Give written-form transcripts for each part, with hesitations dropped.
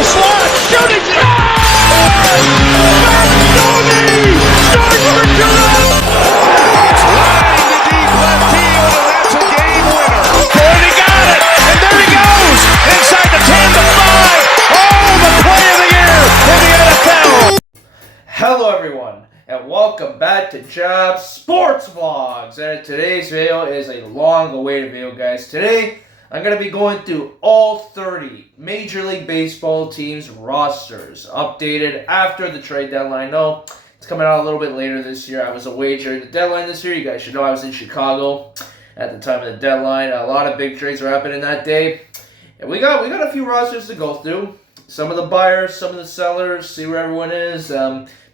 the slot, shooting shot! Mancini starts for Toronto! It's line to deep left field, and that's a game winner. And he got it, and there he goes, inside the 10 to 5. Oh, the play of the year in the NFL! Hello everyone, and welcome back to Job Sports Vlogs. And today's video is a long-awaited video, guys. Today, I'm going to be going through all 30 Major League Baseball teams' rosters, updated after the trade deadline. No, it's coming out a little bit later this year. I was away during the deadline this year. You guys should know I was in Chicago at the time of the deadline. A lot of big trades were happening that day. And we got a few rosters to go through. Some of the buyers, some of the sellers, see where everyone is.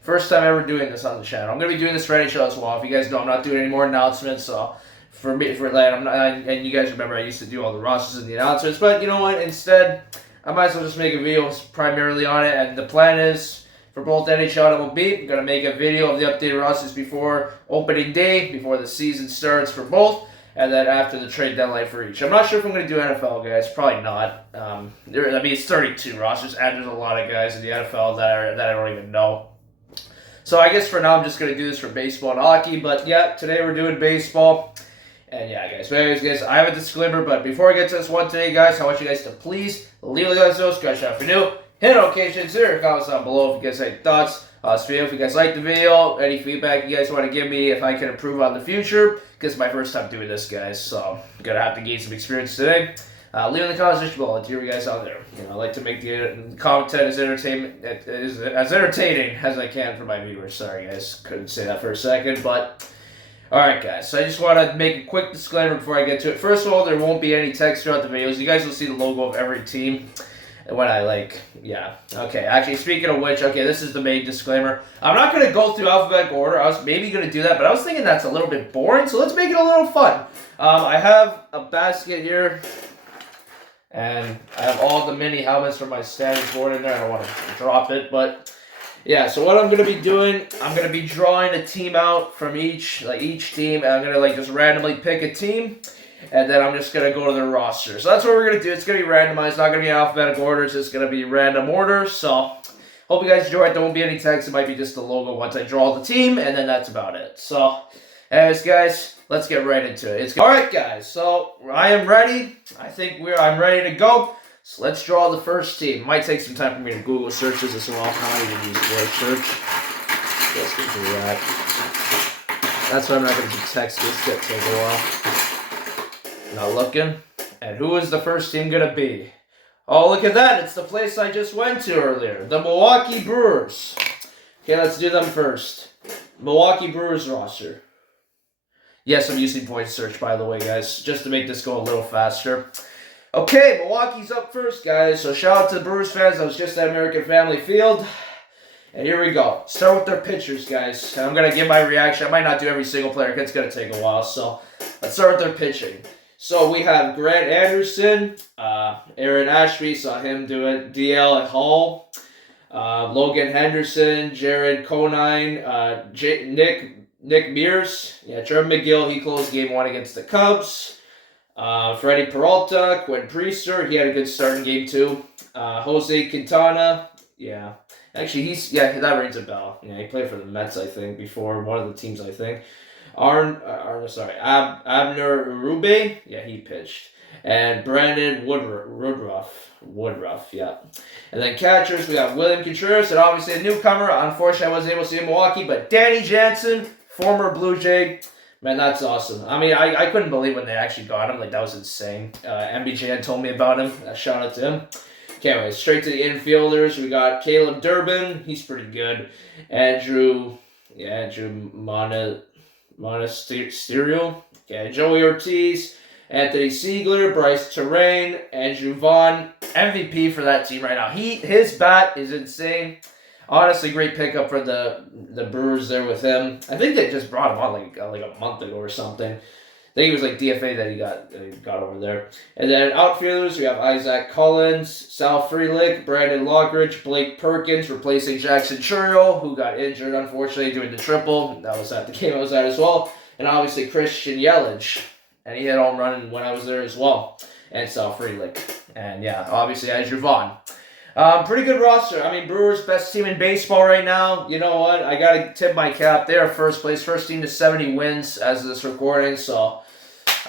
First time ever doing this on the channel. I'm going to be doing this for NHL as well. If you guys know, I'm not doing any more announcements, so for that, I'm not, and you guys remember I used to do all the rosters and the announcements, but you know what, instead, I might as well just make a video primarily on it, and the plan is, for both NHL and MLB, I'm going to make a video of the updated rosters before opening day, before the season starts for both, and then after the trade deadline for each. I'm not sure if I'm going to do NFL, guys, probably not. It's 32 rosters, and there's a lot of guys in the NFL that I don't even know. So I guess for now, I'm just going to do this for baseball and hockey, but yeah, today we're doing baseball. And yeah, guys, but anyways, guys, I have a disclaimer, but before I get to this one today, guys, I want you guys to please leave a like, subscribe if you're new, hit notifications, share comments down below if you guys have any thoughts on this video, if you guys like the video, any feedback you guys want to give me, if I can improve on the future, because it's my first time doing this, guys, so I'm going to have to gain some experience today. Leave in the comments section below to you guys out there. You know, I like to make the content as entertaining as I can for my viewers. Sorry, guys, couldn't say that for a second, but alright, guys, so I just want to make a quick disclaimer before I get to it. First of all, there won't be any text throughout the videos. You guys will see the logo of every team when okay, actually, speaking of which, okay, this is the main disclaimer. I'm not going to go through alphabetical order. I was maybe going to do that, but I was thinking that's a little bit boring, so let's make it a little fun. I have a basket here, and I have all the mini helmets from my standings board in there. I don't want to drop it, but yeah, so what I'm going to be doing, I'm going to be drawing a team out from each team, and I'm going to just randomly pick a team, and then I'm just going to go to their roster. So that's what we're going to do. It's going to be randomized. It's not going to be in alphabetical order. It's just going to be random order. So hope you guys enjoy it. There won't be any text. It might be just the logo once I draw the team, and then that's about it. So anyways, guys, let's get right into it. Alright, guys, so I am ready. I'm ready to go. So let's draw the first team. Might take some time for me to Google search this as well. I don't even use voice search. Let's get through that. That's why I'm not going to do text. This going to take a while. Not looking. And who is the first team going to be? Oh, look at that. It's the place I just went to earlier. The Milwaukee Brewers. Okay, let's do them first. Milwaukee Brewers roster. Yes, I'm using voice search, by the way, guys, just to make this go a little faster. Okay, Milwaukee's up first, guys. So shout out to the Brewers fans. I was just at American Family Field. And here we go. Start with their pitchers, guys. And I'm going to give my reaction. I might not do every single player. It's going to take a while. So let's start with their pitching. So we have Grant Anderson. Aaron Ashby. Saw him do it. DL at Hall. Logan Henderson. Jared Conine. Nick Mears. Yeah, Trevor McGill. He closed game 1 against the Cubs. Freddie Peralta, Quinn Priester, he had a good start in game 2. Jose Quintana, yeah. Actually, that rings a bell. Yeah, he played for the Mets, I think, before, one of the teams, I think. Abner Urube, yeah, he pitched. And Brandon Woodruff, yeah. And then catchers, we got William Contreras, and obviously a newcomer. Unfortunately, I wasn't able to see in Milwaukee, but Danny Jansen, former Blue Jay. Man, that's awesome. I mean, I couldn't believe when they actually got him. Like, that was insane. MBJ told me about him. Shout out to him. Okay, anyway, straight to the infielders. We got Caleb Durbin. He's pretty good. Andrew Monasterio. Okay, Joey Ortiz. Anthony Siegler. Bryce Terrain. Andrew Vaughn. MVP for that team right now. His bat is insane. Honestly, great pickup for the Brewers there with him. I think they just brought him on like a month ago or something. I think it was like DFA that he got over there. And then outfielders, we have Isaac Collins, Sal Frelick, Brandon Lockridge, Blake Perkins replacing Jackson Churro, who got injured, unfortunately, doing the triple. That was at the game I was at as well. And obviously Christian Yelich. And he had home run when I was there as well. And Sal Frelick. And yeah, obviously Andrew Vaughn. Pretty good roster. I mean, Brewers best team in baseball right now. You know what? I gotta tip my cap. They are first place, first team to 70 wins as of this recording. So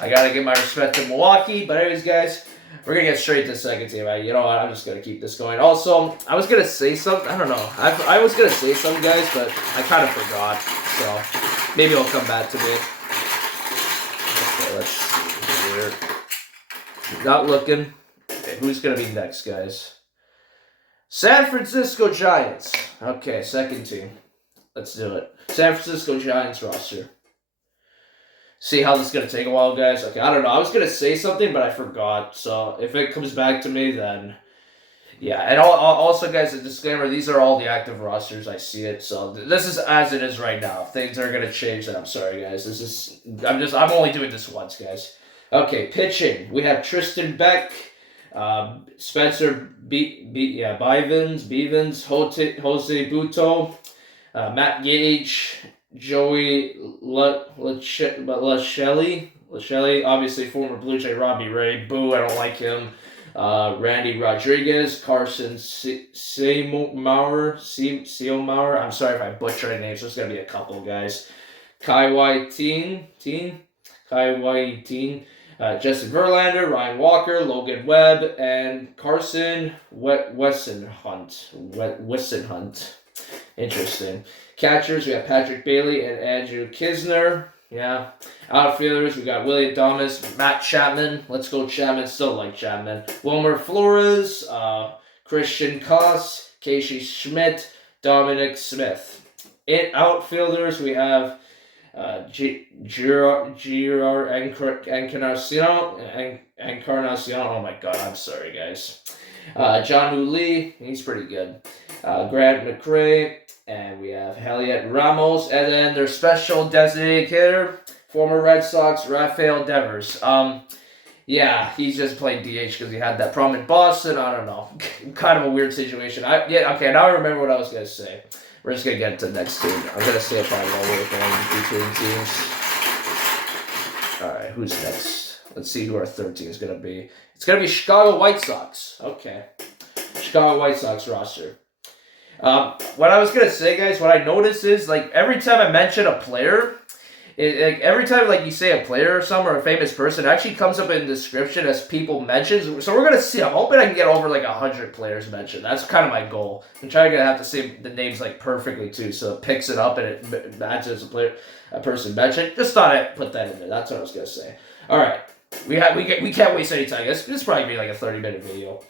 I gotta give my respect to Milwaukee. But anyways, guys, we're gonna get straight to the second team. Right? You know what? I'm just gonna keep this going. Also, I was gonna say something. I don't know. I was gonna say something, guys, but I kind of forgot. So maybe it'll come back to me. Okay, let's see here. Not looking. Okay, who's gonna be next, guys? San Francisco Giants. Okay, second team. Let's do it. San Francisco Giants roster. See how this is going to take a while, guys? Okay, I don't know. I was going to say something, but I forgot. So if it comes back to me, then yeah. And also, guys, a disclaimer, these are all the active rosters. I see it. So this is as it is right now. If things are going to change, then I'm sorry, guys. I'm only doing this once, guys. Okay, pitching. We have Tristan Beck. Spencer Bevins, Jose Buto, Matt Gage, Joey Lachelle, obviously former Blue Jay Robbie Ray, boo, I don't like him. Randy Rodriguez, Carson Seomauer, I'm sorry if I butcher any names, there's going to be a couple, guys. Kai Teen, Justin Verlander, Ryan Walker, Logan Webb, and Carson Wissenhunt. Interesting. Catchers, we have Patrick Bailey and Andrew Kisner. Yeah. Outfielders, we got William Thomas, Matt Chapman. Let's go Chapman. Still like Chapman. Wilmer Flores, Christian Koss, Casey Schmidt, Dominic Smith. In outfielders, we have Girard Encarnacion. Oh my god, I'm sorry, guys. John Woo Lee, he's pretty good. Grant McRae, and we have Heliot Ramos, and then their special designated hitter, former Red Sox, Rafael Devers. Yeah, he's just playing DH because he had that problem in Boston. I don't know. Kind of a weird situation. Okay, now I remember what I was going to say. We're just going to get into the next team. I'm going to say it probably while we're going between teams. Alright, who's next? Let's see who our third team is going to be. It's going to be Chicago White Sox. Okay. Chicago White Sox roster. What I was going to say, guys, what I noticed is, like, every time I mention a player, every time, like, you say a player or something or a famous person, it actually comes up in the description as people mentioned. So we're going to see. I'm hoping I can get over, like, 100 players mentioned. That's kind of my goal. I'm trying to have to say the names, like, perfectly, too, so it picks it up and it matches a person mentioned. Just thought I'd put that in there. That's what I was going to say. All right. We can't waste any time, guys. This is probably be like a 30-minute video.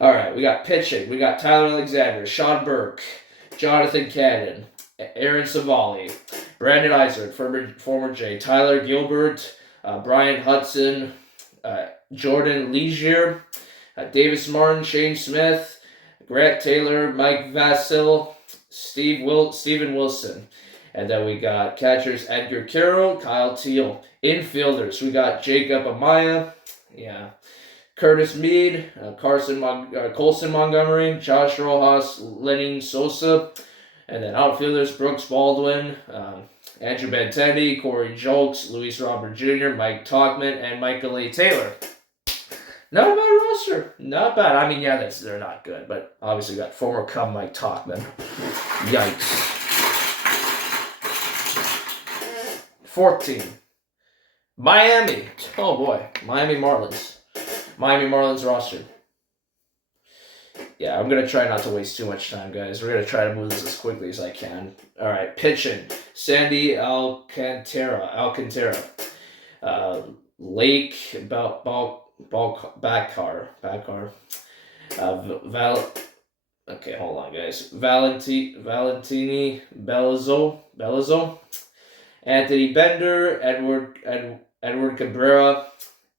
All right. We got pitching. We got Tyler Alexander, Sean Burke, Jonathan Cannon, Aaron Savali, Brandon Eisert, former Jay, Tyler Gilbert, Brian Hudson, Jordan Legier, Davis Martin, Shane Smith, Grant Taylor, Mike Vasil, Steven Wilson. And then we got catchers Edgar Carroll, Kyle Teal. Infielders, we got Jacob Amaya, Curtis Mead, Colson Montgomery, Josh Rojas, Lenny Sosa. And then outfielders, Brooks Baldwin, Andrew Benintendi, Corey Julks, Luis Robert Jr., Mike Tauchman, and Michael A. Taylor. Not a bad roster. Not bad. I mean, yeah, they're not good, but obviously we got former Cub Mike Tauchman. Yikes. Fourth team. Miami. Oh boy. Miami Marlins. Miami Marlins roster. Yeah, I'm going to try not to waste too much time, guys. We're going to try to move this as quickly as I can. All right, pitching. Sandy Alcantara. Lake Backar. Okay, hold on, guys. Valentini Bellizo. Anthony Bender, Edward Cabrera,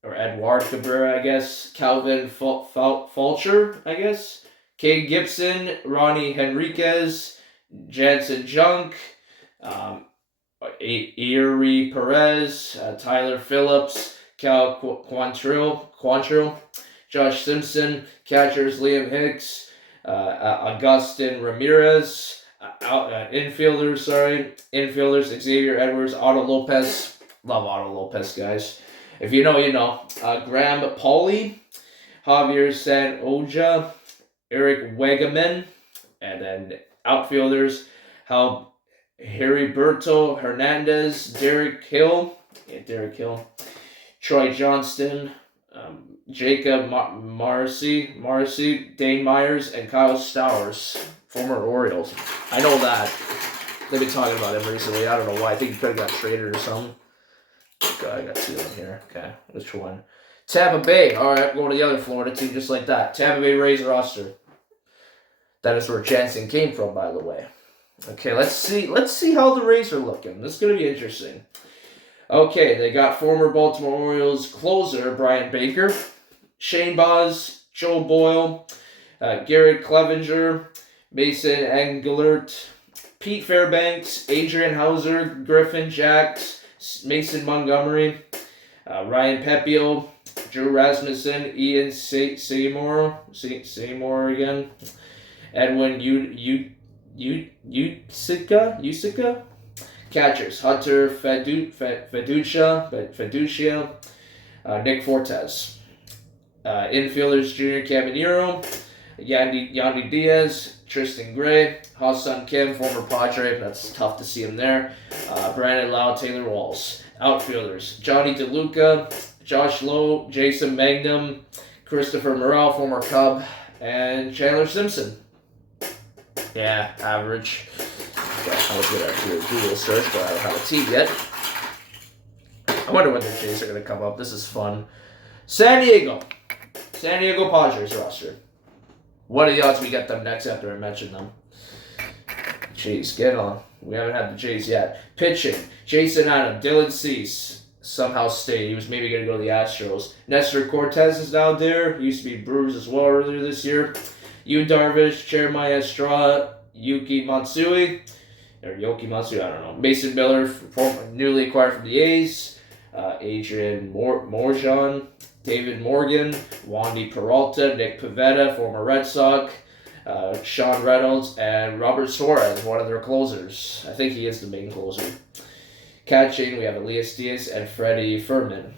I guess. Calvin Fulcher, I guess. Cade Gibson, Ronnie Henriquez, Jansen Junk, Erie Perez, Tyler Phillips, Cal Quantrill, Josh Simpson, catchers Liam Hicks, Augustin Ramirez, infielders Xavier Edwards, Otto Lopez. Love Otto Lopez, guys. If you know, you know. Graham Pauley, Javier San Oja, Eric Wegeman. And then outfielders, Heriberto Hernandez, Derek Hill, Troy Johnston, Jacob Marcy, Dane Myers, and Kyle Stowers, former Orioles. I know that. They've been talking about him recently. I don't know why. I think he could have got traded or something. Okay, I got two in here. Okay, which one? Tampa Bay. All right, going to the other Florida team just like that. Tampa Bay Rays roster. That is where Jansen came from, by the way. Okay, let's see how the Rays are looking. This is going to be interesting. Okay, they got former Baltimore Orioles closer Brian Baker, Shane Baz, Joe Boyle, Garrett Clevenger, Mason Engelert, Pete Fairbanks, Adrian Hauser, Griffin Jacks, Mason Montgomery, Ryan Pepio, Drew Rasmussen, Ian Seymour again, Edwin Usica. Catchers, Hunter Feducia, Nick Fortes. Infielders, Junior Caminero, Yandy Diaz, Tristan Gray, Ha-Seong Kim, former Padre, that's tough to see him there. Brandon Lau, Taylor Walls. Outfielders, Johnny DeLuca, Josh Lowe, Jason Magnum, Christopher Morel, former Cub, and Chandler Simpson. Yeah, average. Okay, I was going to do a Google search, but I don't have a team yet. I wonder when the Jays are going to come up. This is fun. San Diego Padres roster. What are the odds we get them next after I mention them? Jeez, get on. We haven't had the Jays yet. Pitching, Jason Adam, Dylan Cease somehow stayed. He was maybe going to go to the Astros. Nestor Cortez is now there. He used to be Brewers as well earlier this year. Yu Darvish, Jeremiah Estrada, Yoki Matsui, I don't know. Mason Miller, newly acquired from the A's. Adrian Morjan, David Morgan, Wandy Peralta, Nick Pivetta, former Red Sox, Sean Reynolds, and Robert Suarez, one of their closers. I think he is the main closer. Catching, we have Elias Diaz and Freddie Furman.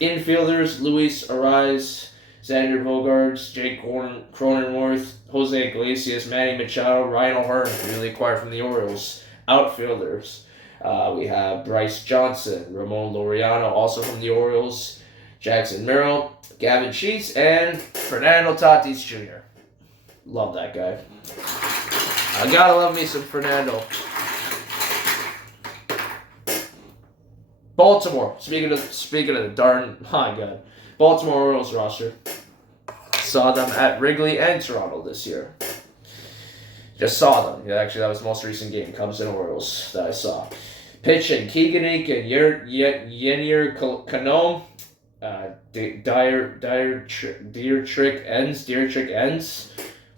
Infielders, Luis Ariz, Xander Bogaerts, Jake Cronenworth, Jose Iglesias, Manny Machado, Ryan O'Hearn, newly acquired from the Orioles. Outfielders, we have Bryce Johnson, Ramon Laureano, also from the Orioles, Jackson Merrill, Gavin Sheets, and Fernando Tatis Jr. Love that guy. I gotta love me some Fernando. Baltimore. Speaking of the darn, my God, Baltimore Orioles roster. Saw them at Wrigley and Toronto this year. Just saw them. Yeah, actually, that was the most recent game. Cubs and Orioles that I saw. Pitching, Keegan Aiken, Yennier Cano, Dietrich Ends.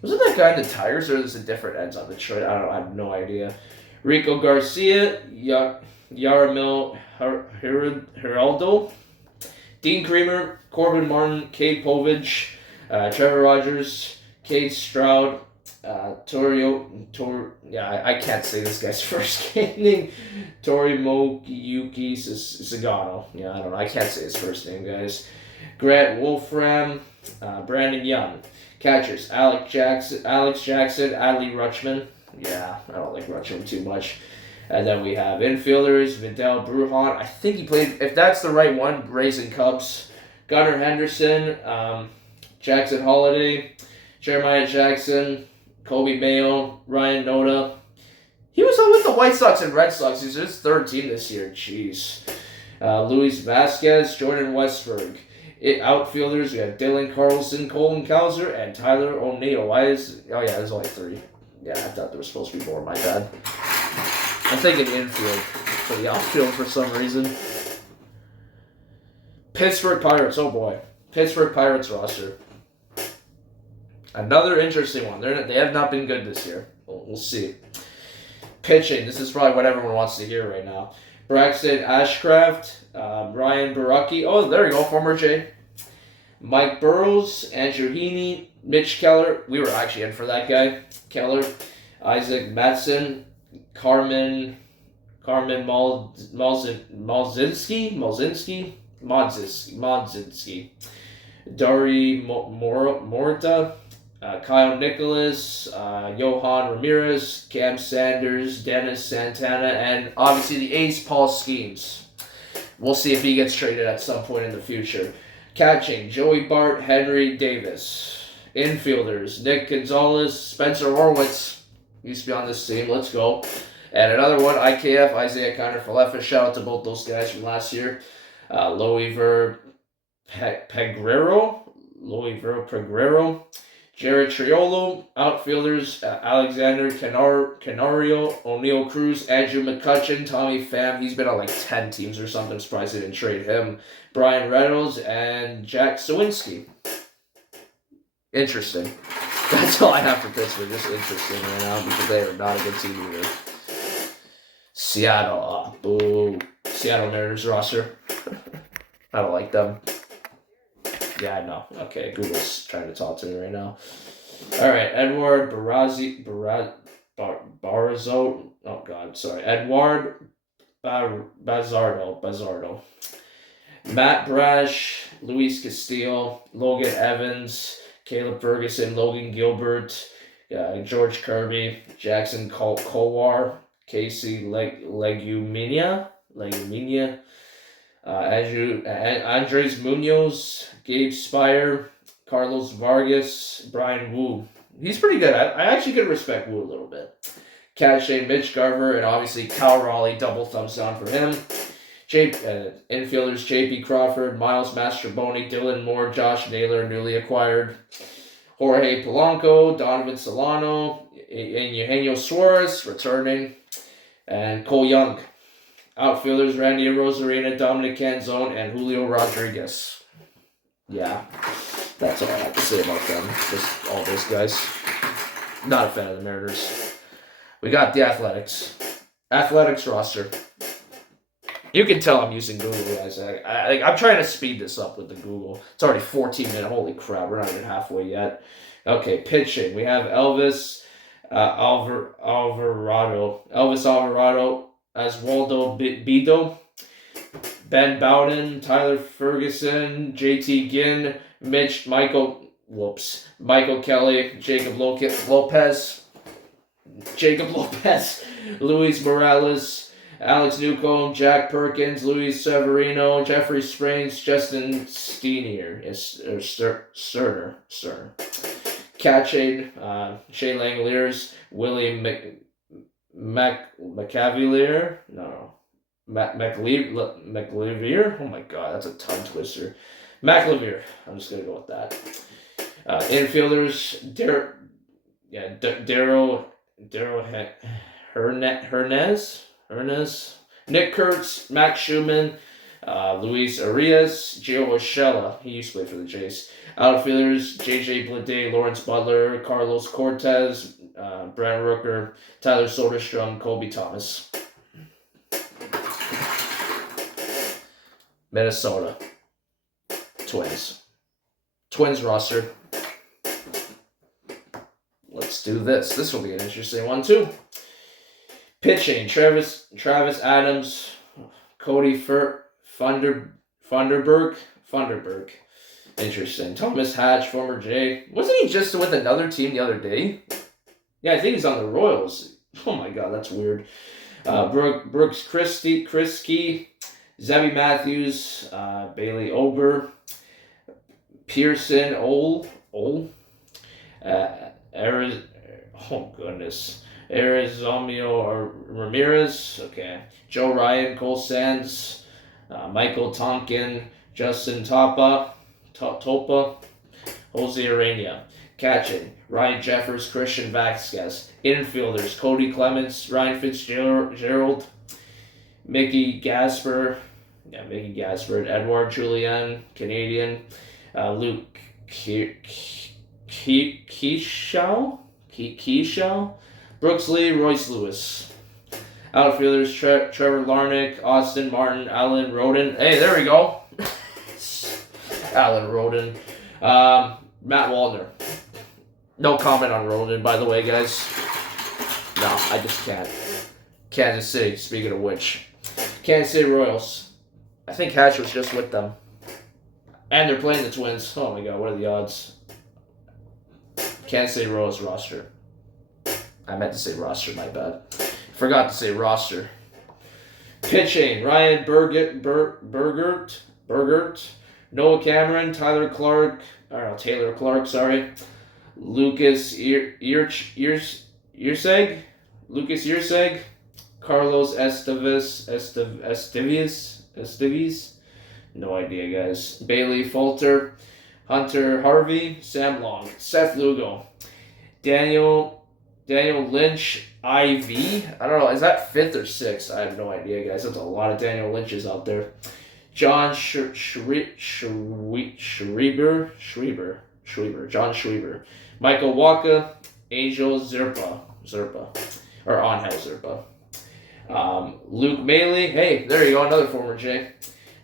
Wasn't that guy in the Tigers, or was it different ends on Detroit? I have no idea. Rico Garcia, Yaramil Geraldo, Dean Creamer, Corbin Martin, Cade Povich, Trevor Rogers, Cade Stroud, I can't say this guy's first name. Torimoyuki Sagano. Yeah, I don't know. I can't say his first name, guys. Grant Wolfram, Brandon Young. Catchers, Alex Jackson, Adley Rutschman. Yeah, I don't like Rutschman too much. And then we have infielders, Vidal Brujan. I think he played, if that's the right one, Rays and Cubs. Gunnar Henderson, Jackson Holiday, Jeremiah Jackson, Kobe Mayo, Ryan Noda. He was on with the White Sox and Red Sox. He's his third team this year. Jeez. Luis Vasquez, Jordan Westberg. Outfielders, we have Dylan Carlson, Colin Cowser, and Tyler O'Neill. There's only three. Yeah, I thought there was supposed to be more. My bad. I'm thinking infield for the outfield for some reason. Pittsburgh Pirates. Oh boy. Pittsburgh Pirates roster. Another interesting one. They have not been good this year. We'll see. Pitching. This is probably what everyone wants to hear right now. Braxton Ashcraft, Ryan Baraki. Oh, there you go. Former J. Mike Burrows, Andrew Heaney, Mitch Keller. We were actually in for that guy. Keller. Isaac Matson, Carmen Malzinski. Dari Morta, Kyle Nicholas, Johan Ramirez, Cam Sanders, Dennis Santana, and obviously the ace Paul Skeens. We'll see if he gets traded at some point in the future. Catching, Joey Bart, Henry Davis. Infielders, Nick Gonzalez, Spencer Horwitz. Used to be on this team. Let's go. And another one, IKF, Isaiah Kiner Falefa. Shout out to both those guys from last year. Loiver Pegrero. Jared Triolo. Outfielders, Alexander Canario, O'Neal Cruz, Andrew McCutcheon, Tommy Pham. He's been on like 10 teams or something. I'm surprised they didn't trade him. Brian Reynolds and Jack Sawinski. Interesting. That's all I have for Pittsburgh. Just interesting right now because they are not a good team either. Seattle. Boo. Seattle Mariners roster. I don't like them. Yeah, I know. Okay, Google's trying to talk to me right now. All right, Edward Barazzo. Oh, God, sorry. Edward Bazardo. Matt Brash, Luis Castillo, Logan Evans, Caleb Ferguson, Logan Gilbert, George Kirby, Jackson Kowar, Casey Legumina, Andres Munoz, Gabe Spire, Carlos Vargas, Brian Wu. He's pretty good. I actually could respect Wu a little bit. Cache, Mitch Garver, and obviously Cal Raleigh, double thumbs down for him. Infielders, JP Crawford, Miles Mastrobuoni, Dylan Moore, Josh Naylor, newly acquired. Jorge Polanco, Donovan Solano, and Eugenio Suarez, returning. And Cole Young. Outfielders, Randy Rosarena, Dominic Canzone, and Julio Rodriguez. Yeah, that's all I have to say about them. Just all those guys. Not a fan of the Mariners. We got the Athletics. Athletics roster. You can tell I'm using Google, guys. I'm trying to speed this up with the Google. It's already 14 minutes. Holy crap, we're not even halfway yet. Okay, pitching. We have Elvis Alvarado, Oswaldo Bido, Ben Bowden, Tyler Ferguson, JT Ginn, Michael Kelly, Jacob Lopez, Luis Morales, Alex Newcomb, Jack Perkins, Luis Severino, Jeffrey Springs, Justin Sterner. Catching, Shea Langoliers, William McCavalier. McLevier. Oh my god, that's a tongue twister. McLevier. I'm just gonna go with that. Infielders, Darryl Hernandez, Nick Kurtz, Max Schumann, Luis Arias, Gio Urshela. He used to play for the Jays. Outfielders, JJ Bleday, Lawrence Butler, Carlos Cortez, Brent Rooker, Tyler Soderstrom, Colby Thomas. Minnesota. Twins roster. Let's do this. This will be an interesting one too. Pitching, Travis Adams, Cody Funderburg. Interesting. Thomas Hatch, former Jay. Wasn't he just with another team the other day? Yeah, I think he's on the Royals. Oh my god, that's weird. Brooks Krisky, Zebby Matthews, Bailey Ober, Pearson Arizomio Ramirez, okay. Joe Ryan, Cole Sands, Michael Tonkin, Justin Topa, Jose Arena. Catching, Ryan Jeffers, Christian Vasquez. Infielders, Cody Clements, Ryan Fitzgerald, Mickey Gasper, Edouard Julien, Canadian, Luke Keishaw, Brooks Lee, Royce Lewis. Outfielders, Trevor Larnach, Austin Martin, Alan Roden. Hey, there we go. Alan Roden. Matt Waldner. No comment on Roden, by the way, guys. No, I just can't. Kansas City, speaking of which. Kansas City Royals. I think Hatch was just with them. And they're playing the Twins. Oh my god, what are the odds? Can't say Royals roster. I meant to say roster, my bad. Forgot to say roster. Pitching, Ryan Burgert, Noah Cameron, Taylor Clark, sorry. Lucas Irseg, Carlos Esteves, no idea, guys. Bailey Falter, Hunter Harvey, Sam Long, Seth Lugo, Daniel Lynch IV. I don't know, is that 5th or 6th? I have no idea, guys. There's a lot of Daniel Lynches out there. John Schreiber, John Schreiber, Michael Waka, Angel Zerpa, or Angel Zerpa. Luke Maley, hey, there you go, another former J.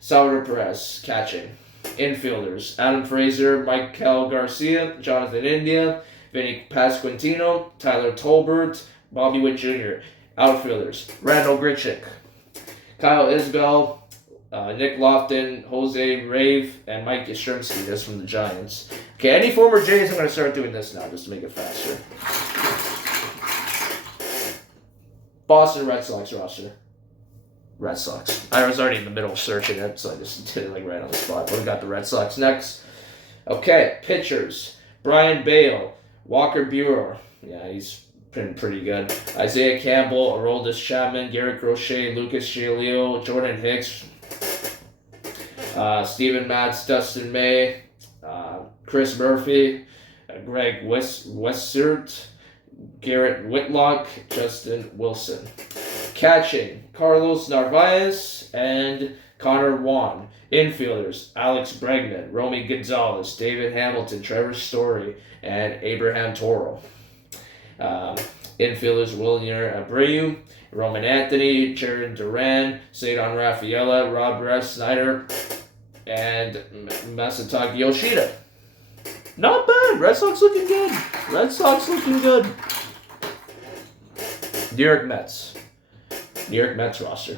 Salvador Perez, catching. Infielders, Adam Fraser, Michael Garcia, Jonathan India, Vinny Pasquantino, Tyler Tolbert, Bobby Witt Jr. Outfielders, Randall Grichuk, Kyle Isbell, Nick Lofton, Jose Rave, and Mike Yastrzemski. That's from the Giants. Okay, any former Jays, I'm going to start doing this now just to make it faster. Boston Red Sox roster. Red Sox. I was already in the middle of searching it, so I just did it like right on the spot. But we got the Red Sox next. Okay, pitchers. Brian Bale, Walker Buehler. Yeah, he's been pretty good. Isaiah Campbell, Aroldis Chapman, Garrett Crochet, Lucas Giolito, Jordan Hicks, Steven Matz, Dustin May, Chris Murphy, Greg Westert, Garrett Whitlock, Justin Wilson. Catching, Carlos Narvaez and Connor Juan. Infielders, Alex Bregman, Romy Gonzalez, David Hamilton, Trevor Story, and Abraham Toro. Infielders, William Abreu, Roman Anthony, Jared Duran, Cedar Rafaela, Rob Snyder, and Masataka Yoshida. Not bad. Red Sox looking good. New York Mets roster.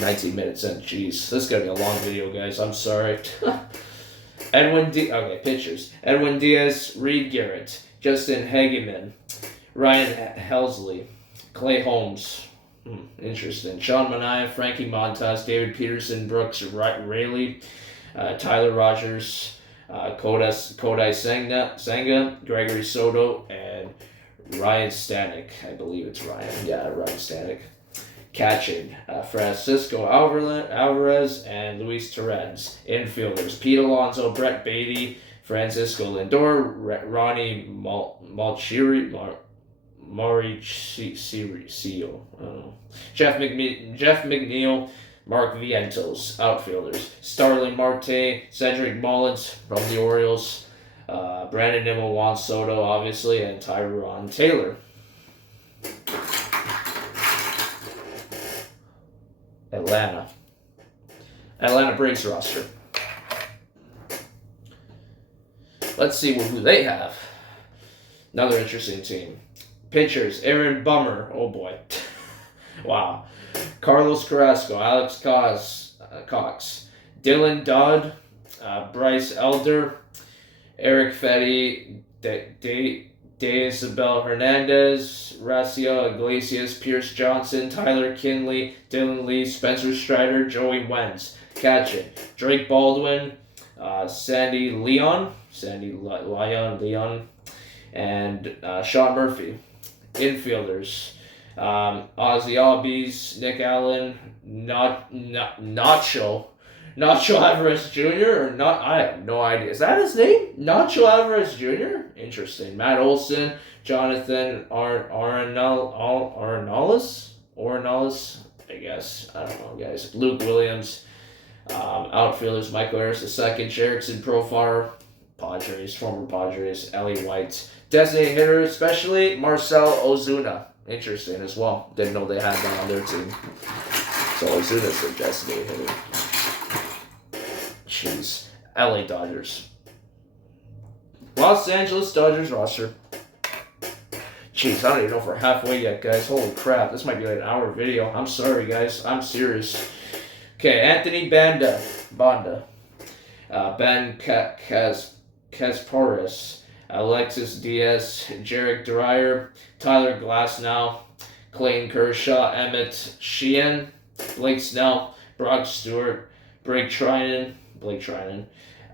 19 minutes in. Jeez, this is going to be a long video, guys. I'm sorry. Pitchers. Edwin Diaz, Reed Garrett, Justin Hageman, Ryan Helsley, Clay Holmes. Interesting. Sean Manaea, Frankie Montas, David Peterson, Brooks Raley, Tyler Rogers, Kodai Senga, Gregory Soto, and Ryan Stanek. I believe it's Ryan. Yeah, Ryan Stanek. Catching, Francisco Alvarez and Luis Torrens. Infielders, Pete Alonso, Brett Beatty, Francisco Lindor, Ronnie Mauricio, I don't know. Jeff McNeil, Mark Vientos. Outfielders, Starling Marte, Cedric Mullins from the Orioles, Brandon Nimmo, Juan Soto, obviously, and Tyrone Taylor. Atlanta Braves roster. Let's see who they have. Another interesting team. Pitchers, Aaron Bummer. Oh boy. Wow. Carlos Carrasco, Alex Cox, Dylan Dodd, Bryce Elder, Eric Fetty, Isabel Hernandez, Raciel Iglesias, Pierce Johnson, Tyler Kinley, Dylan Lee, Spencer Strider, Joey Wentz. Catching, Drake Baldwin, Sandy Leon, and Sean Murphy. Infielders, Ozzy Albies, Nick Allen, Nacho Alvarez Jr. I have no idea. Is that his name? Nacho Alvarez Jr.? Interesting. Matt Olson, Jonathan Ornelas, I guess. I don't know, guys. Luke Williams. Outfielders, Michael Harris II, Jerickson Profar, former Padres, Ellie White. Designated hitter, especially Marcel Ozuna. Interesting as well. Didn't know they had that on their team. So Ozuna's their designated hitter. Jeez. LA Dodgers. Los Angeles Dodgers roster. Jeez, I don't even know if we're halfway yet, guys. Holy crap. This might be like an hour video. I'm sorry, guys. I'm serious. Okay, Anthony Banda. Ben Kasparis. Alexis Diaz, Jarek Dreyer, Tyler Glasnow, Clayton Kershaw, Emmett Sheehan, Blake Snell, Brock Stewart, Blake Trinan,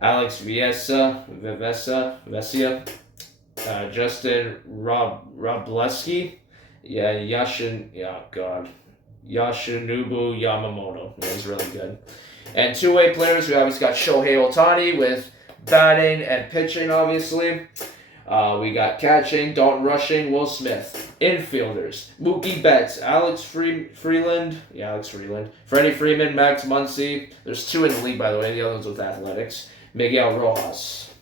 Alex Vesia, Justin Robleski, Yashinubu Yamamoto. Yeah, he's really good. And two-way players, we obviously got Shohei Ohtani with batting and pitching, obviously. We got catching, Dalton Rushing, Will Smith. Infielders, Mookie Betts, Alex Freeland, Freddie Freeman, Max Muncy. There's two in the league, by the way. The other one's with Athletics. Miguel Rojas.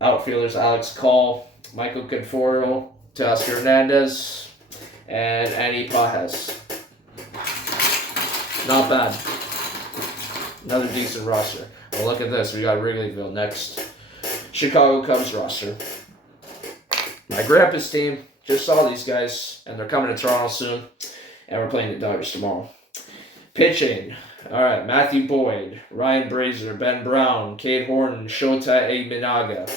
Outfielders, Alex Call, Michael Conforto, Teoscar Hernandez, and Andy Pajes. Not bad. Another decent roster. Well, look at this. We got Wrigleyville next. Chicago Cubs roster. My grandpa's team just saw these guys, and they're coming to Toronto soon, and we're playing the Dodgers tomorrow. Pitching. All right, Matthew Boyd, Ryan Brazier, Ben Brown, Cade Horton, Shota Minaga.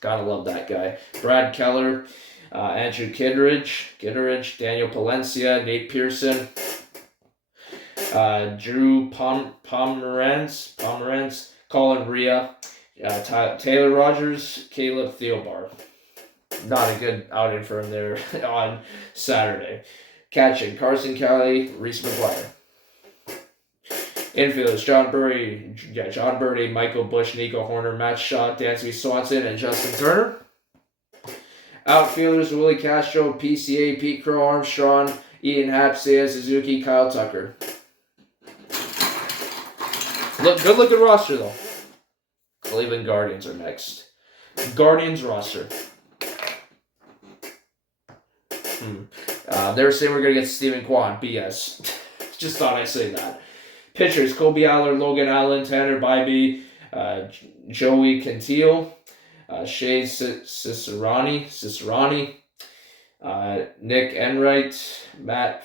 Gotta love that guy. Brad Keller, Andrew Kittredge, Daniel Palencia, Nate Pearson, Drew Pomerantz, Colin Ria, Taylor Rogers, Caleb Theobar. Not a good outing for him there on Saturday. Catching, Carson Kelly, Reese McGuire. Infielders, John Birdie, Michael Bush, Nico Horner, Matt Shaw, Dansby Swanson, and Justin Turner. Outfielders, Willie Castro, PCA, Pete Crow, Armstrong, Ian Happ, Seiya Suzuki, Kyle Tucker. Good looking roster though. Cleveland Guardians are next. Guardians roster. They're saying we're going to get Steven Kwan. BS. Just thought I'd say that. Pitchers, Kobe Aller, Logan Allen, Tanner Bybee, Joey Cantillo, Shea Cicerani, Nick Enright, Matt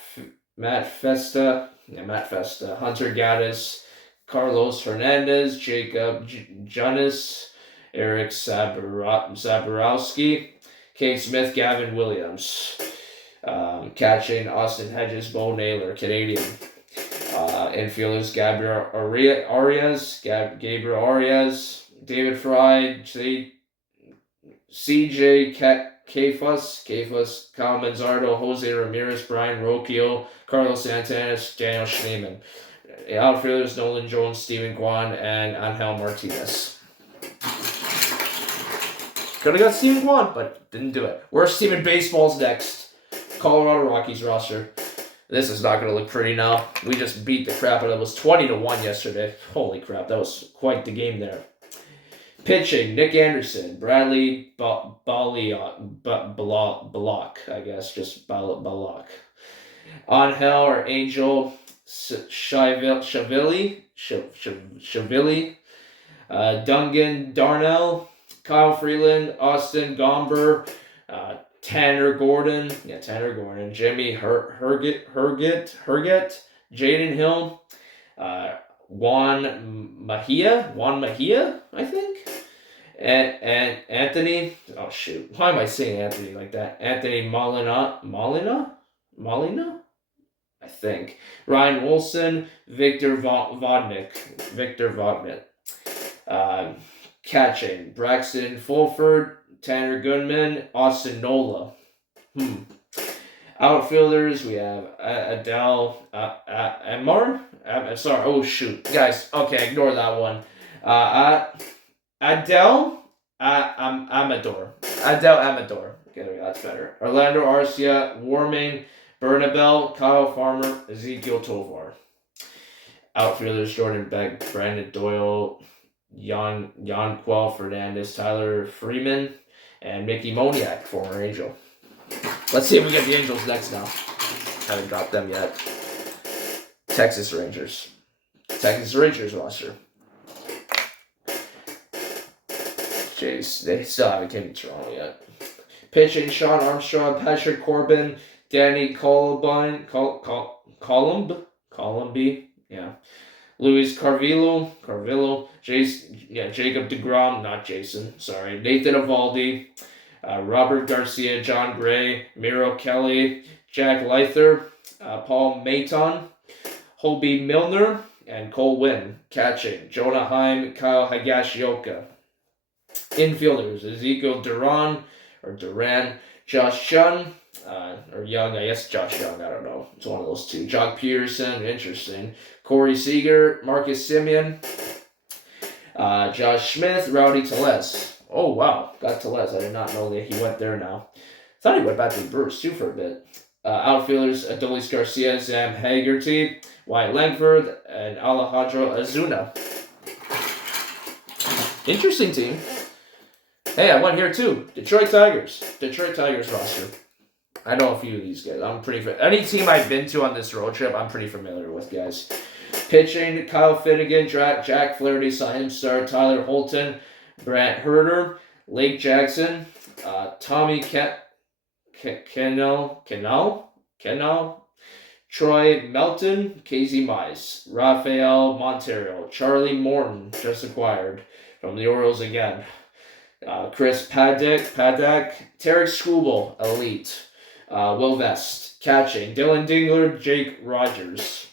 Festa, Hunter Gaddis, Carlos Hernandez, Jacob Junis, Eric Zaborowski, Kate Smith, Gavin Williams. Catching, Austin Hedges, Bo Naylor, Canadian. Infielders, Gabriel Arias, David Fry, CJ Kefus, Kyle Manzardo, Jose Ramirez, Brian Rocchio, Carlos Santanas, Daniel Schneemann. Outfielders, Nolan Jones, Steven Kwan, and Angel Martinez. Could have got Steven Kwan, but didn't do it. Worst team in baseball's next. Colorado Rockies roster. This is not going to look pretty now. We just beat the crap out of it. It was 20-1 yesterday. Holy crap, that was quite the game there. Pitching, Nick Anderson, Bradley Balak, I guess, just Balak. Angel or Angel Shavili, Dungan Darnell, Kyle Freeland, Austin Gomber, Tanner Gordon, Jimmy Herget, Jaden Hill, Juan Mejia, I think, and Anthony. Oh shoot, why am I saying Anthony like that? Anthony Molina, I think. Ryan Wilson, Victor Vodnik. Catching, Braxton Fulford, Tanner Goodman, Austin Nola. Outfielders, we have Adele Amar. Sorry, oh shoot, guys. Okay, ignore that one. Adele Amador. Okay, that's better. Orlando Arcia, Warming, Bernabel, Kyle Farmer, Ezekiel Tovar. Outfielders, Jordan Beck, Brandon Doyle, Yanquel Fernandez, Tyler Freeman, and Mickey Moniak, former Angel. Let's see if we get the Angels next now. Haven't got them yet. Texas Rangers roster. Jeez, they still haven't came to Toronto yet. Pitching, Sean Armstrong, Patrick Corbin, Danny Columby, Luis Carvillo, Jacob DeGrom, not Jason, sorry, Nathan Eovaldi, Robert Garcia, John Gray, Miro Kelly, Jack Leither, Paul Maton, Hobie Milner, and Cole Winn. Catching, Jonah Heim, Kyle Higashioka. Infielders, Ezekiel Duran, Josh Young, or Young, I guess Josh Young, I don't know. It's one of those two. Jock Peterson, interesting. Corey Seager, Marcus Simeon, Josh Smith, Rowdy Tellez. Oh, wow, got Tellez. I did not know that he went there now. Thought he went back to the Brewers, too, for a bit. Outfielders, Adolis Garcia, Sam Haggerty, Wyatt Langford, and Alejandro Azuna. Interesting team. Hey, I went here too. Detroit Tigers roster. I know a few of these guys. I'm pretty. Any team I've been to on this road trip, I'm pretty familiar with, guys. Pitching: Kyle Finnegan, Jack Flaherty, saw him start. Tyler Holton, Brant Herter, Lake Jackson, Tommy Kennel, Troy Melton, Casey Mize, Rafael Montero, Charlie Morton, just acquired from the Orioles again. Chris Paddock, Tarek Skubal, elite. Will Vest, catching. Dylan Dingler, Jake Rogers.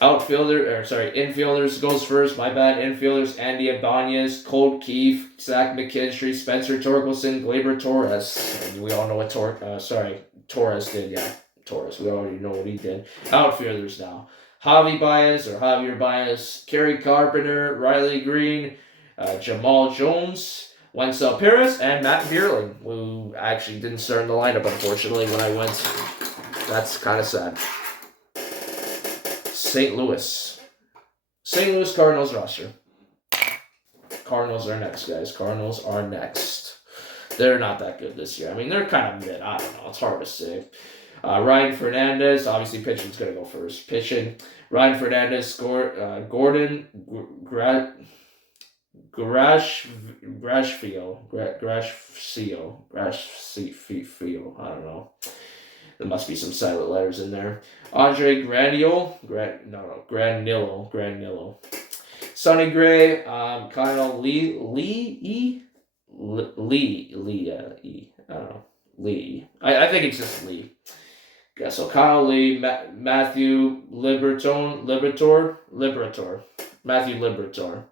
Infielders goes first. My bad. Infielders: Andy Ibanez, Colt Keefe, Zach McKinstry, Spencer Torkelson, Gleyber Torres. And we all know what Torres did. Yeah, Torres. We already know what he did. Outfielders now: Javier Baez, Kerry Carpenter, Riley Green, Jamal Jones, Wencel Paris, and Matt Bierling, who actually didn't start in the lineup, unfortunately, when I went. That's kind of sad. St. Louis Cardinals roster. Cardinals are next, guys. Cardinals are next. They're not that good this year. I mean, they're kind of mid. I don't know. It's hard to say. Ryan Fernandez, obviously pitching's going to go first. Pitching, Ryan Fernandez, Gordon Grashfio, I don't know. There must be some silent letters in there. Andre Granillo. Sonny Gray, Kyle Lee. I don't know. Lee. I think it's just Lee. Yeah, so Kyle Lee, Matthew Liberatore. Matthew Liberatore.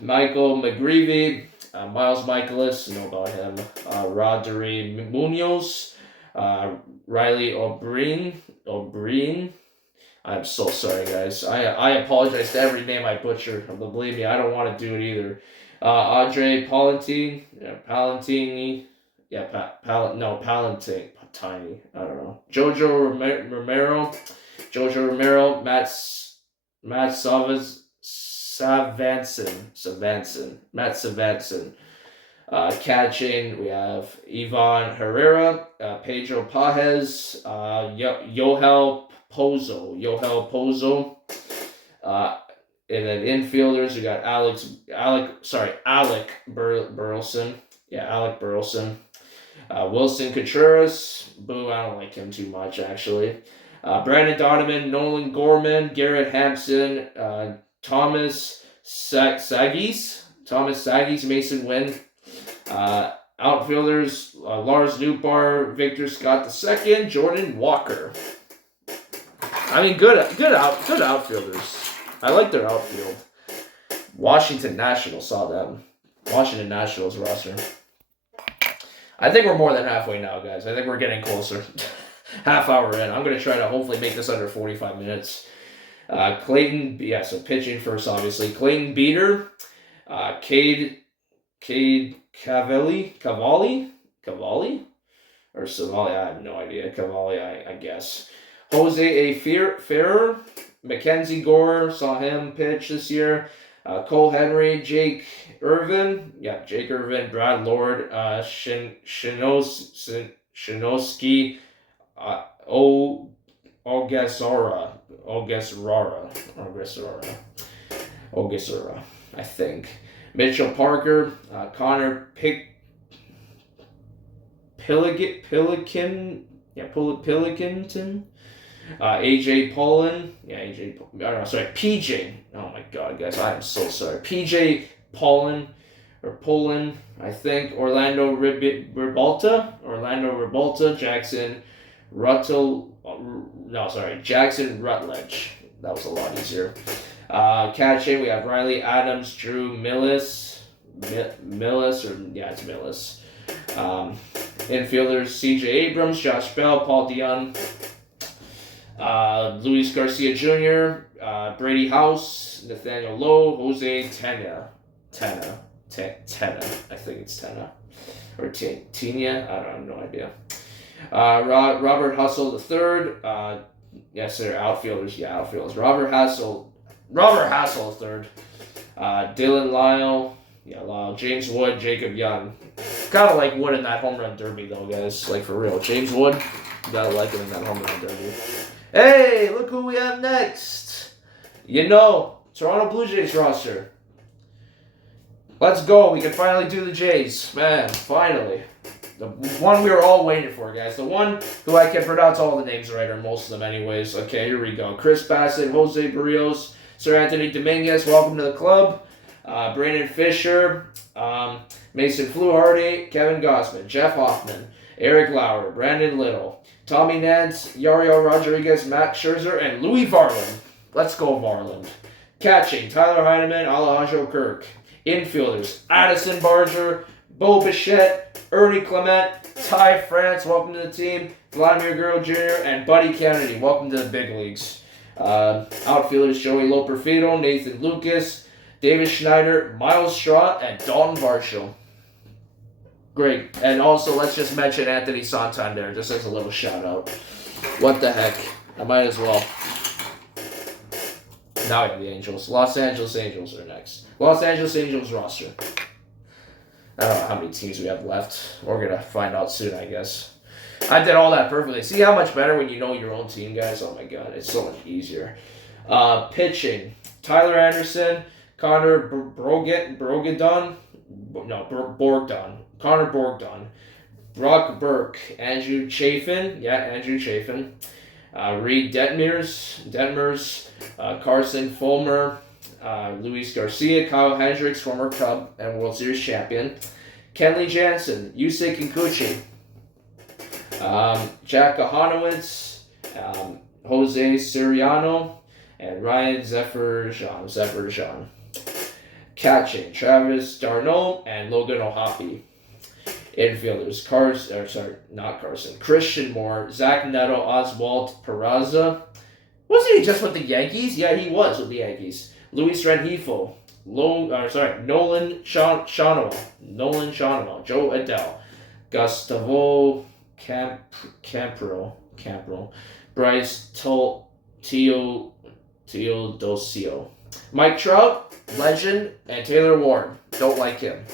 Michael McGreevy, Miles Michaelis, know about him. Rodri Munoz, Riley O'Brien. I'm so sorry, guys. I apologize to every name I butcher. But believe me, I don't want to do it either. Andre Palantini. Palantini. I don't know. Jojo Romero. Matt Savanson. Catching, we have Ivan Herrera, Pedro Pajes, Yohel Pozo. And then infielders, we got Alec Burleson. Yeah, Alec Burleson. Wilson Contreras. Boo, I don't like him too much, actually. Brandon Donovan, Nolan Gorman, Garrett Hampson, Thomas Sagis, Mason Wynn. Outfielders, Lars Nootbaar, Victor Scott II, Jordan Walker. I mean, good outfielders. I like their outfield. Washington Nationals saw them. Washington Nationals roster. I think we're more than halfway now, guys. I think we're getting closer. Half hour in. I'm going to try to hopefully make this under 45 minutes. Clayton, so pitching first, obviously. Clayton Beater, Cade Cavalli, or Savali, I have no idea. Cavalli, I guess. Jose A. Ferrer, Mackenzie Gore, saw him pitch this year. Cole Henry, Jake Irvin, Brad Lord, Shinosky, Ogesora, I think. Mitchell Parker, Connor Pilkington, AJ Polin. Yeah, AJ. I don't know. Sorry, PJ. Oh my God, guys, I am so sorry. PJ Polin or Polin, I think. Orlando Ribalta. Jackson Ruttle. No, sorry, Jackson Rutledge. That was a lot easier. Catching, we have Riley Adams, Drew Millis. It's Millis. Infielders, C.J. Abrams, Josh Bell, Paul Dion, Luis Garcia Jr., Brady House, Nathaniel Lowe, Jose Tena. I think it's Tena. Or Tena? I have no idea. Robert Hustle III. Yes, they're outfielders. Yeah, outfielders. Robert Hassel III. Dylan Lyle. Yeah, Lyle. James Wood, Jacob Young. Kind of like Wood in that home run derby, though, guys. Like, for real. James Wood, you gotta like him in that home run derby. Hey, look who we have next. Toronto Blue Jays roster. Let's go. We can finally do the Jays. Man, finally. The one we were all waiting for, guys. The one who I can pronounce all the names right, or most of them anyways. Okay, here we go. Chris Bassett, Jose Barrios, Sir Anthony Dominguez, welcome to the club. Brandon Fisher, Mason Fluharty, Kevin Gossman, Jeff Hoffman, Eric Lauer, Brandon Little, Tommy Nance, Yariel Rodriguez, Matt Scherzer, and Louis Varland. Let's go, Varland. Catching, Tyler Heineman, Alejandro Kirk. Infielders, Addison Barger, Bo Bichette, Ernie Clement, Ty France, welcome to the team. Vladimir Guerrero Jr., and Buddy Kennedy, welcome to the big leagues. Outfielders, Joey Loperfido, Nathan Lucas, David Schneider, Miles Straw, and Dalton Varsho. Great. And also, let's just mention Anthony Santander, just as a little shout out. What the heck? I might as well. Now we have the Angels. Los Angeles Angels are next. Los Angeles Angels roster. I don't know how many teams we have left. We're going to find out soon, I guess. I did all that perfectly. See how much better when you know your own team, guys? Oh my God, it's so much easier. Pitching. Tyler Anderson, Connor Borgdon. Connor Borgdon. Brock Burke. Andrew Chafin. Yeah, Andrew Chafin. Reed Detmers. Carson Fulmer. Luis Garcia. Kyle Hendricks, former Cub and World Series champion. Kenley Jansen. Yusei Kikuchi. Jack Kahanowitz. Jose Siriano. And Ryan Zephyr-Jean. Catching, Travis d'Arnaud and Logan O'Hoppe. Infielders, Christian Moore, Zach Neto, Oswald Peraza. Wasn't he just with the Yankees? Yeah, he was with the Yankees. Luis Rengifo, Nolan Shawnoa, Joe Adele, Gustavo Campro, Bryce Teodosio, Mike Trout, legend, and Taylor Ward. Don't like him.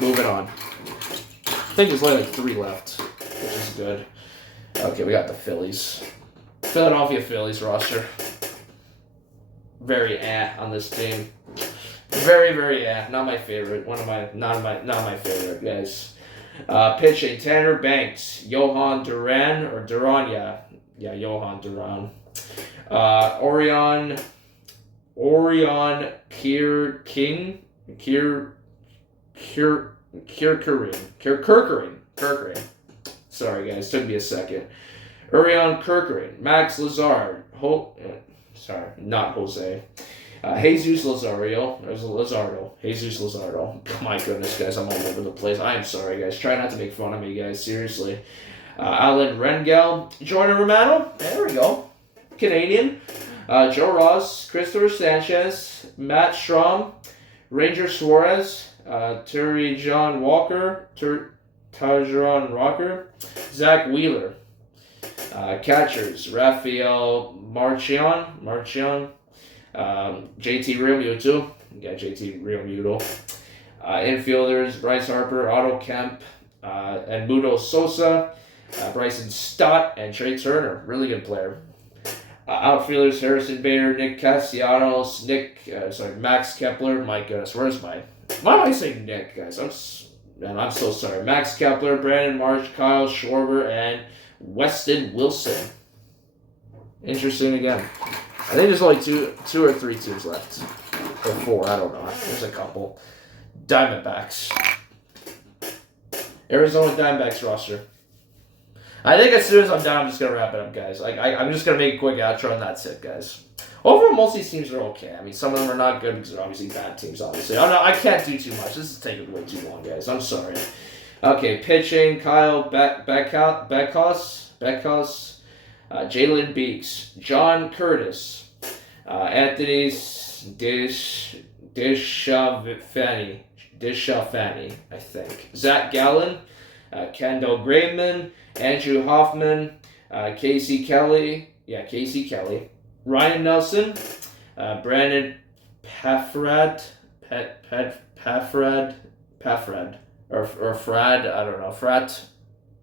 Moving on. I think there's only like 3 left, which is good. Okay, we got the Phillies. Philadelphia Phillies roster. Very on this team. Very, very Not my favorite. Not my favorite, guys. Pitching, Tanner Banks, Johan Duran, Yeah, Johan Duran. Orion Kirkering. Sorry, guys, took me a second. Orion Kirkering, Max Lazard, not Jose. Jesus Luzardo. My goodness, guys, I'm all over the place. I am sorry, guys. Try not to make fun of me, guys. Seriously. Alan Rengel, Jordan Romano. There we go. Canadian. Joe Ross, Christopher Sanchez, Matt Strom, Ranger Suarez, Tajon Walker, Zach Wheeler. Catchers, Rafael Marchion, JT Realmuto. Yeah, JT Realmuto. Infielders, Bryce Harper, Otto Kemp, and Mudo Sosa, Bryson Stott, and Trey Turner. Really good player. Outfielders, Harrison Bader, Nick Castellanos, Max Kepler. My goodness, why am I saying Nick, guys? I'm so sorry. Max Kepler, Brandon Marsh, Kyle Schwarber, and Weston Wilson. Interesting again. I think there's only two or three teams left. Or four, I don't know. There's a couple. Diamondbacks. Arizona Diamondbacks roster. I think as soon as I'm done, I'm just going to wrap it up, guys. I'm just going to make a quick outro, and that's it, guys. Overall, most of these teams are okay. I mean, some of them are not good because they're obviously bad teams, obviously. Oh, no, I can't do too much. This is taking way too long, guys. I'm sorry. Okay, pitching, Kyle Beckhouse, Jalen Beeks, John Curtis, Anthony Dishavani, I think. Zach Gallen, Kendall Grayman, Andrew Hoffman, Casey Kelly, Ryan Nelson, Brandon Paffrad, or Frad, I don't know,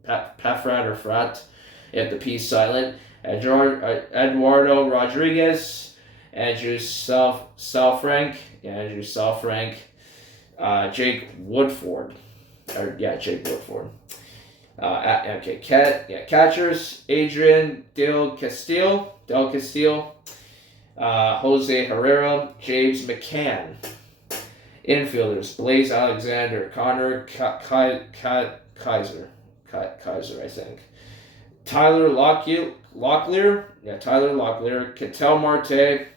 Paffrad or Frat, if the P silent, Eduardo Rodriguez, Andrew Salfrank, Jake Woodford. Catchers, Adrian Del Castillo, Jose Herrera, James McCann. Infielders, Blaze Alexander, Connor Kaiser, I think. Tyler Locklear, Ketel Marte,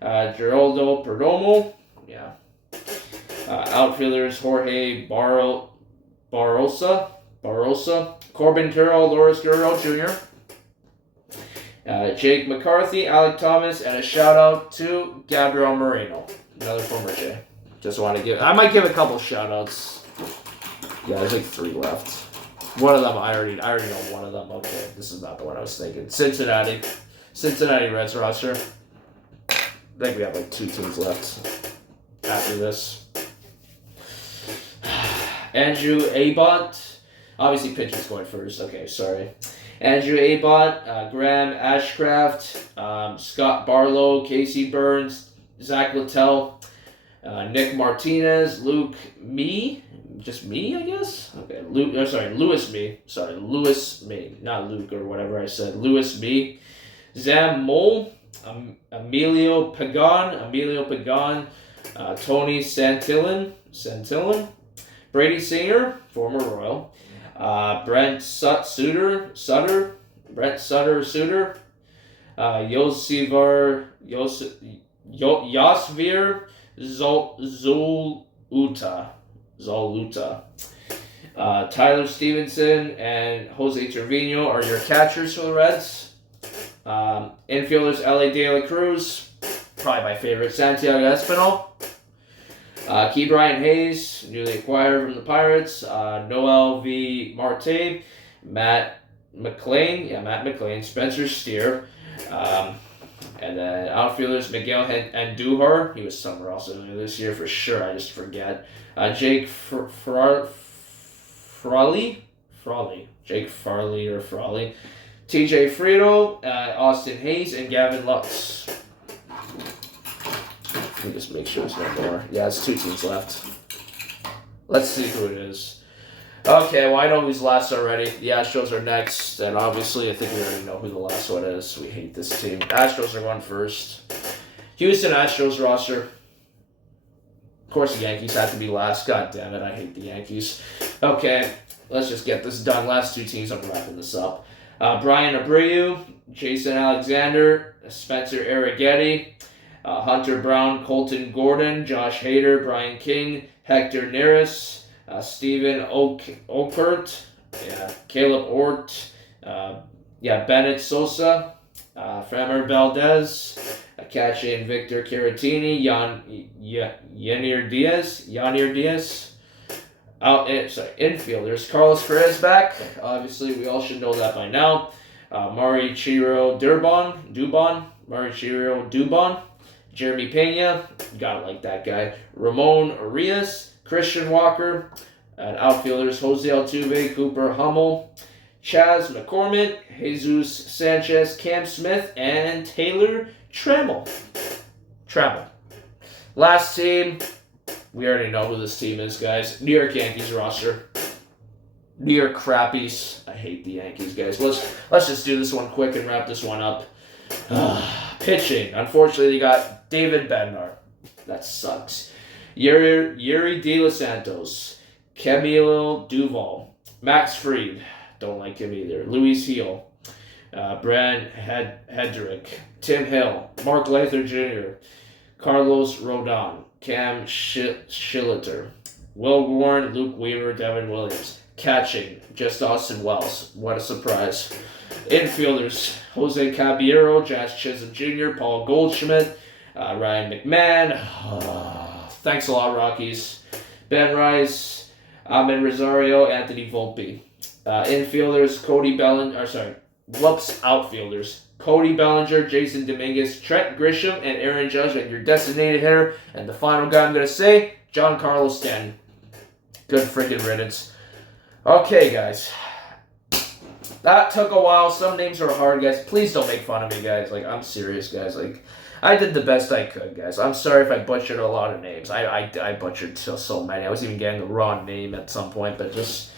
Geraldo Perdomo, outfielders, Jorge Barrosa, Corbin Carroll, Loris Gurriel Jr., Jake McCarthy, Alec Thomas, and a shout out to Gabriel Moreno, another former J. Just want to I might give a couple shout outs. Yeah, there's like 3 left. One of them, I already know one of them. Okay, this is not the one I was thinking. Cincinnati Reds roster. I think we have like 2 teams left after this. Andrew Abbott. Obviously, pitching's going first. Okay, sorry. Andrew Abbott, Graham Ashcraft, Scott Barlow, Casey Burns, Zach Littell, Nick Martinez, Luke Me. Just me, I guess? Okay, Lewis Me. Sorry, Lewis Me. Not Luke or whatever I said. Lewis Me. Zam Mole, Emilio Pagan, Tony Santillan, Brady Singer, former Royal, Brent Sutter, Yosvir Zoluta. Tyler Stevenson and Jose Trevino are your catchers for the Reds. Infielders, L.A. De La Cruz, probably my favorite, Santiago Espinal. Key Brian Hayes, newly acquired from the Pirates. Noel V. Marte, Matt McLean, Spencer Steer. And then outfielders, Miguel Andujar. He was somewhere else earlier this year for sure. I just forget. Jake Frawley. Jake Farley or Frawley. TJ Frito, Austin Hayes, and Gavin Lux. Let me just make sure there's no more. Yeah, it's 2 teams left. Let's see who it is. Okay, well, I know who's last already. The Astros are next, and obviously I think we already know who the last one is. We hate this team. Astros are going first. Houston Astros roster. Of course, the Yankees have to be last. God damn it, I hate the Yankees. Okay, let's just get this done. Last 2 teams, I'm wrapping this up. Brian Abreu, Jason Alexander, Spencer Arrighetti, Hunter Brown, Colton Gordon, Josh Hader, Brian King, Hector Neris, Stephen Okert, Caleb Ort, Bennett Sosa, Framber Valdez, catching Victor Caratini, Yanir Diaz. Infielders, Carlos Perez back. Obviously, we all should know that by now. Mauricio Dubon, Jeremy Pena, gotta like that guy. Ramon Arias, Christian Walker, and outfielders Jose Altuve, Cooper Hummel, Chaz McCormick, Jesus Sanchez, Cam Smith, and Taylor Trammell. Last team, we already know who this team is, guys. New York Yankees roster. New York Crappies. I hate the Yankees, guys. Let's just do this one quick and wrap this one up. Pitching. Unfortunately, you got David Bednar. That sucks. Yuri De Los Santos. Camilo Duval. Max Fried. Don't like him either. Luis Heel. Brad Hedrick. Tim Hill. Mark Lather Jr. Carlos Rodon. Cam Shilliter. Will Warren. Luke Weaver. Devin Williams. Catching. Just Austin Wells. What a surprise. Infielders. Jose Caballero. Josh Chisholm Jr. Paul Goldschmidt. Ryan McMahon. Thanks a lot, Rockies. Ben Rice. Amin Rosario. Anthony Volpe. Infielders. Outfielders. Cody Bellinger, Jason Dominguez, Trent Grisham, and Aaron Judge, and your designated hitter. And the final guy I'm going to say, Giancarlo Stanton. Good freaking riddance. Okay, guys. That took a while. Some names are hard, guys. Please don't make fun of me, guys. Like, I'm serious, guys. Like, I did the best I could, guys. I'm sorry if I butchered a lot of names. I butchered so many. I was even getting the wrong name at some point, but just...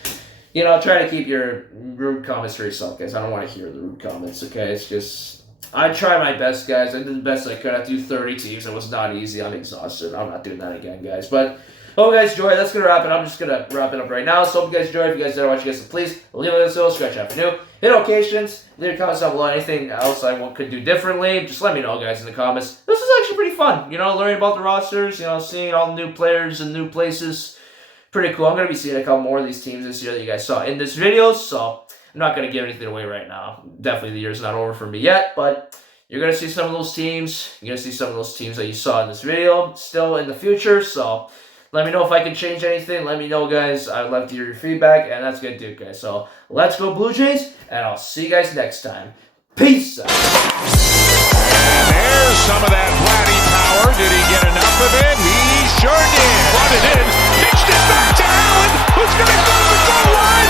try to keep your rude comments for yourself, guys. I don't want to hear the rude comments, okay? It's just, I tried my best, guys. I did the best I could. I do 30 teams. It was not easy. I'm exhausted. I'm not doing that again, guys. But, hope you guys enjoyed. That's going to wrap it up. I'm just going to wrap it up right now. So, hope you guys enjoyed. If you guys did watch, so please leave a little scratch out for new. Hit notifications. Leave comments down below. Anything else I could do differently, just let me know, guys, in the comments. This is actually pretty fun. Learning about the rosters, seeing all the new players and new places. Pretty cool. I'm going to be seeing a couple more of these teams this year that you guys saw in this video, so I'm not going to give anything away right now. Definitely the year's not over for me yet, but you're going to see some of those teams. You're going to see some of those teams that you saw in this video still in the future, so let me know if I can change anything. Let me know, guys. I'd love to hear your feedback, and that's going to do it, guys. So let's go Blue Jays, and I'll see you guys next time. Peace out. And there's some of that Vladdy power. Did he get enough of it? He sure did. Brought it in. Pitched it back to Allen, who's going to go to the goal line.